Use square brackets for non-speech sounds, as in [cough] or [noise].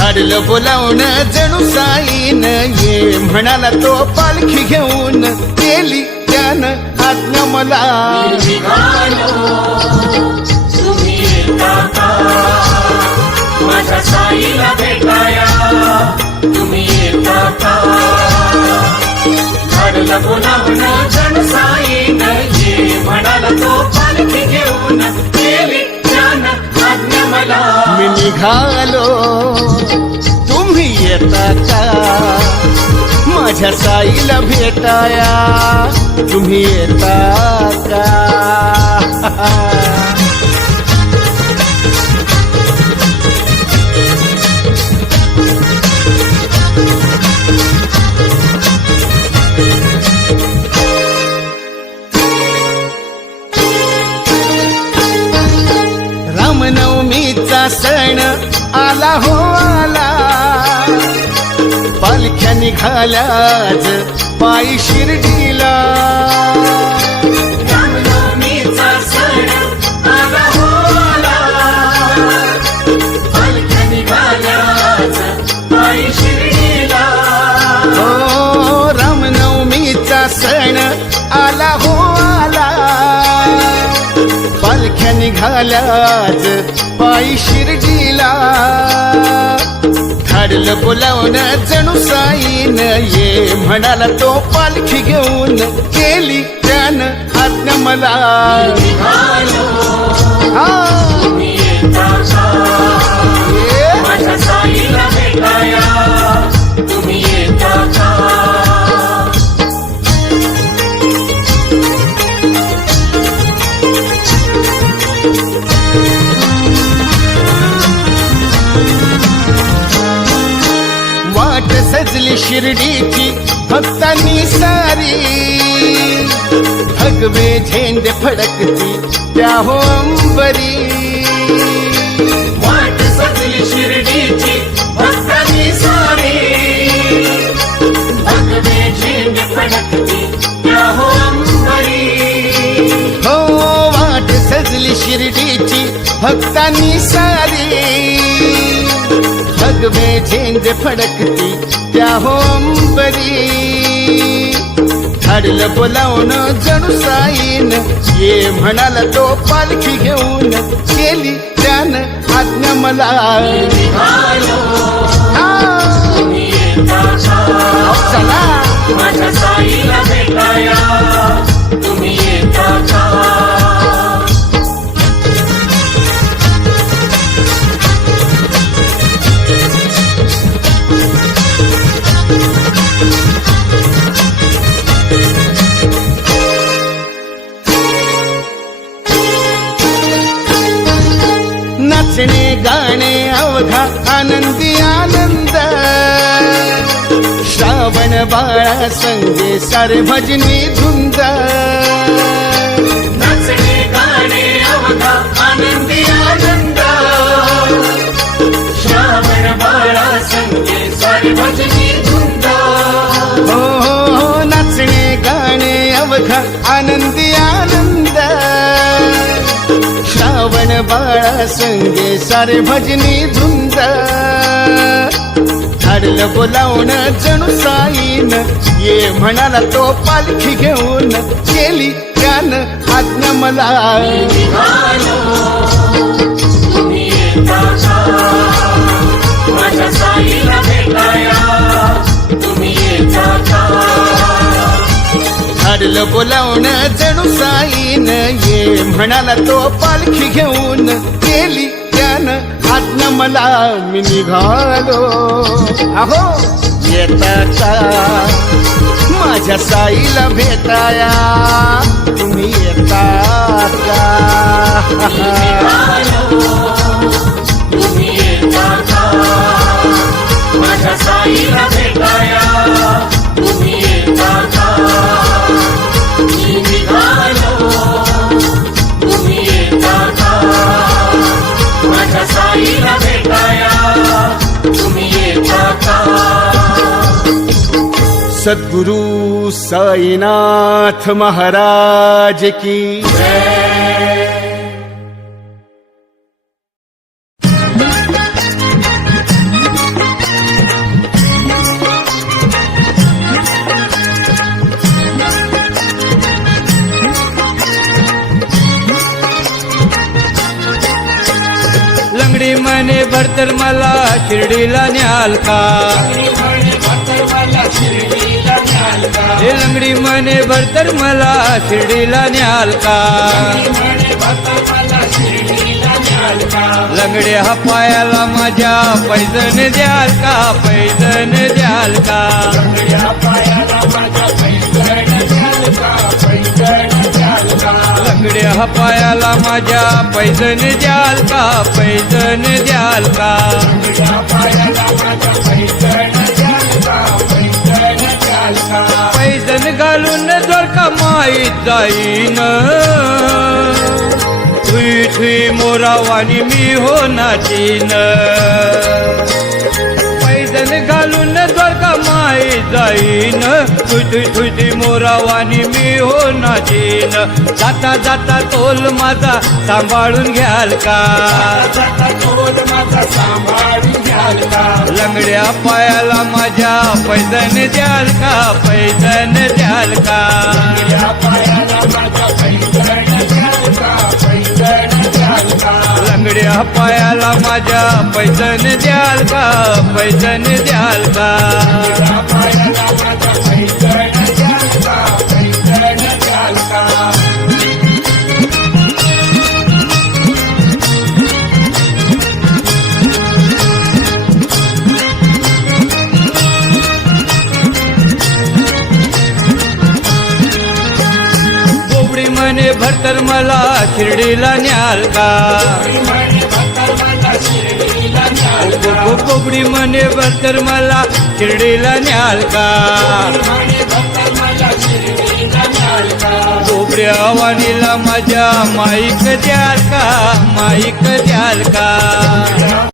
धाडलं बोलावणं जणू साईन ये. म्हणाला तो पालखी घेऊन केली त्यानं आज्ञा मला. माझ्या साईला भेटाया. तुम्ही येता का? साईन ये. म्हणाला तो पालखी घेऊन केली आज्ञा मला. निघालो. तुम्ही येता का? माझ्या साईला भेटाया. तुम्ही येता का? [laughs] सण आला हो आला पालख्या निघाल्याच पायी शिर्डीला सण आला हो आला. पालख्या निघाल्याच पायी शिर्डीला. धाडलं बोलावणं जणू साईन ये. म्हणाला तो पालखी घेऊन केली त्यानं आज्ञा मला. वाट सजली शिर्डीची भक्तांनी सारी. भगवे झेंडे फडकती त्या हो अंबरी. वाट सजली शिर्डीची भक्तांनी सारी. भगवे झेंड फडकती त्या हो अंबरी. हो वाट सजली शिर्डीची भक्तांनी सारी. रंग में झेंज फडकती त्या हो अंबरी? धाडलं बोलावणं जणू साईन ये म्हणाला तो पालखी घेऊन केली त्यानं आज्ञा मला. चला. माझ्या साईला भेटाया. तुम्ही येता नाचणे गाणे अवघा आनंदी आनंद. श्रावण बाळा संगे सारे भजनी धुंद. नाचणे गाणे अवघा आनंदी आनंद. श्रावण बाळा संगे सारी भजनी धुंद. हो हो हो नाचणे गाणे अवघा आनंदी आनंद. श्रावण बाळा संगे सारे भजनी धुंद. धाडलं बोलावण जणू साईन ये म्हणाला तो पालखी घेऊन केली त्यानं आज्ञा मला. धाडलं बोलावण जणू साईन ये. म्हणाला तो पालखी घेऊन केली त्यानं आज्ञा मला मी निघालो. अहो येता का माझ्या साईला भेटाया. तुम्ही येता का माझ्या साईला भेटाया. सद्गुरु साईनाथ महाराज की। लंगडी मने भरतर मला शिर्डीला न्याल का? हे लंगडी मने भरतर मला शिर्डीला न्याल का? लंगडे हा पायाला माझ्या पैजण द्याल का? पैजण द्याल का? लंगडे हा पायाला माझ्या पैजण द्याल का? पैजण द्याल का? जाईन. थुई थुई मोरावानी मी हो नाचीन. जाईन. ठुई ठुई मोरावानी मी हो नाचीन जाता जाता तोल माझा सांभाळून घ्याल का? लंगड्या पायाला माझ्या पैजण द्याल का? पैजण द्याल का? लंगड्या पायाला माझ्या पैजण द्याल का? पैजण द्याल का? भक्तर मला शिर्डीला न्याल का? कोबडी म्हणे भक्तर मला शिर्डीला न्याल का? कोबड्या वाणीला माझ्या माईक द्याल का? माईक द्याल का?